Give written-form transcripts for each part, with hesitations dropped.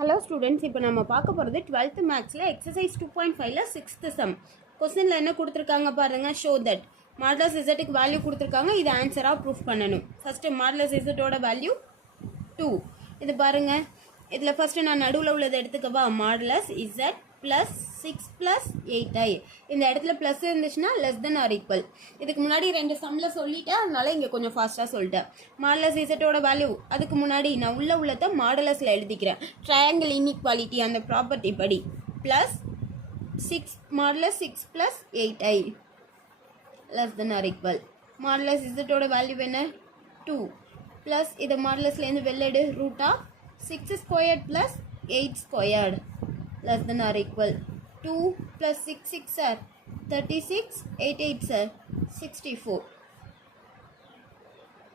Hello students, இப்போ நம்ம பார்க்க போகிறது 12th மேக்ஸில் எக்ஸசைஸ் 2.5ல 6th சம். கொஸ்டினில் என்ன கொடுத்துருக்காங்க பாருங்கள். ஷோ தட் மாடலஸ் இசட்டுக்கு வேல்யூ கொடுத்துருக்காங்க. இது ஆன்சராக ப்ரூஃப் பண்ணணும். ஃபஸ்ட்டு மாடலஸ் இசட்டோட வேல்யூ 2. இது பாருங்கள். இதில் ஃபஸ்ட்டு நான் நடுவில் உள்ளதை எடுத்துக்கவா. Modulus Z plus 6 plus 8i. இந்த இடத்துல ப்ளஸ் இருந்துச்சுன்னா லெஸ் தென் ஆர் ஈக்குவல். இதுக்கு முன்னாடி 2 சம்மில் சொல்லிட்டேன், அதனால இங்கே கொஞ்சம் ஃபாஸ்ட்டாக சொல்லிட்டேன். மாடலஸ் இசட்டோட வேல்யூ அதுக்கு முன்னாடி நான் உள்ளதை மாடலஸில் எழுதிக்கிறேன். ட்ரையாங்கிள் இன்இக்வாலிட்டி அந்த ப்ராப்பர்ட்டி படி plus 6 modulus 6 plus 8i less than or equal. Modulus இசட்டோட வேல்யூ என்ன 2 ப்ளஸ் இதை மாடலஸ்லேருந்து வெளியிடு root of 6 squared plus 8 squared less than or equal. 2 plus 6 6 sir 36, 8 8 sir 64.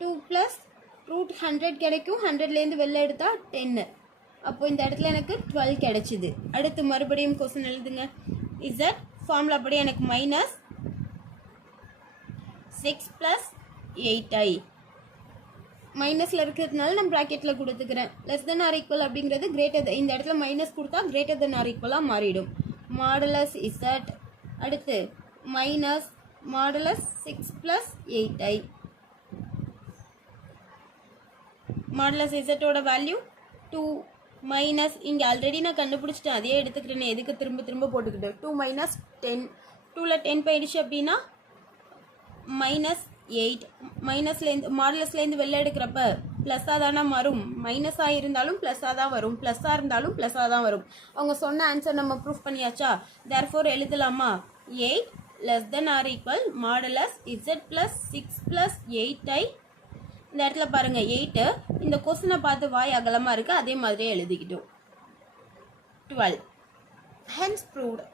2 plus root 100 கிடைக்கும். 100லேருந்து வெளில எடுத்தா 10. அப்போ இந்த இடத்துல எனக்கு 12 கிடைச்சிது. அடுத்து மறுபடியும் கொஸ்டின் எழுதுங்க. இசட் ஃபார்முலா படி எனக்கு மைனஸ் 6 ப்ளஸ் 8i மைனஸில் இருக்கிறதுனால நான் ப்ராக்கெட்டில் கொடுத்துக்கிறேன். லெஸ் தென் ஆர் ஈக்குவல் அப்படிங்கிறது கிரேட்டர். இந்த இடத்துல மைனஸ் கொடுத்தா கிரேட்டர் தென் ஆர் ஈக்குவலாக மாறிடும். மாடலஸ் இசட் அடுத்து minus modulus 6 plus 8i. Modulus இசட்டோட வேல்யூ 2 மைனஸ் இங்கே ஆல்ரெடி நான் கண்டுபிடிச்சிட்டேன், அதே எடுத்துக்கிறேன்னு எதுக்கு திரும்ப திரும்ப போட்டுக்கிட்டேன். 2 மைனஸ் 10. 2ல் 10 போயிடுச்சு அப்படின்னா மைனஸ் 8. மைனஸ்லேருந்து மாடலஸ்லேருந்து வெளில எடுக்கிறப்ப ப்ளஸ்ஸாக தானே வரும். மைனஸாக இருந்தாலும் ப்ளஸ்ஸாக தான் வரும், ப்ளஸ்ஸாக இருந்தாலும் ப்ளஸ்ஸாக தான் வரும். அவங்க சொன்ன ஆன்சர் நம்ம ப்ரூஃப் பண்ணியாச்சா. தேர்ஃபோர் எழுதலாமா. 8 less than or equal modulus Z plus 6 plus 8i. இந்த இடத்துல பாருங்கள் 8. இந்த கொஸ்டினை பார்த்து வாய் அகலமாக இருக்குது, அதே மாதிரியே எழுதிக்கிட்டோம். 12 hence proved.